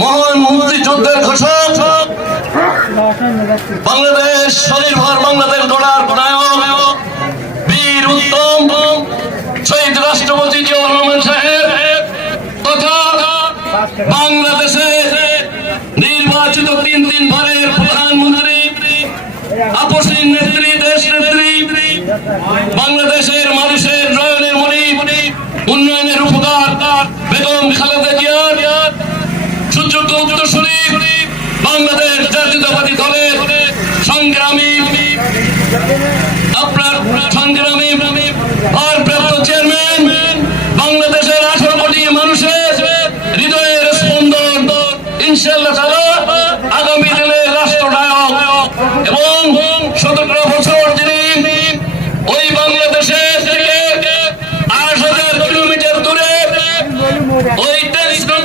মহান মুক্তিযুদ্ধের ঘোষক, বাংলাদেশ স্বনির্ভর বাংলাদেশ গড়ার নায়ক, বীর উত্তম শহীদ রাষ্ট্রপতি জিয়াউর রহমান সাহেব তথা বাংলাদেশে নির্বাচিত তিনবারের প্রধানমন্ত্রী, আপসীন নেত্রী, দেশ নেত্রী, বাংলাদেশের মানুষের নয়নের মণি, উন্নয়নের উপকার বেগম খালেদা জিয়ার সুযোগ্য উত্তরসূরি, বাংলাদেশ জাতীয়তাবাদী দলের সংগ্রামী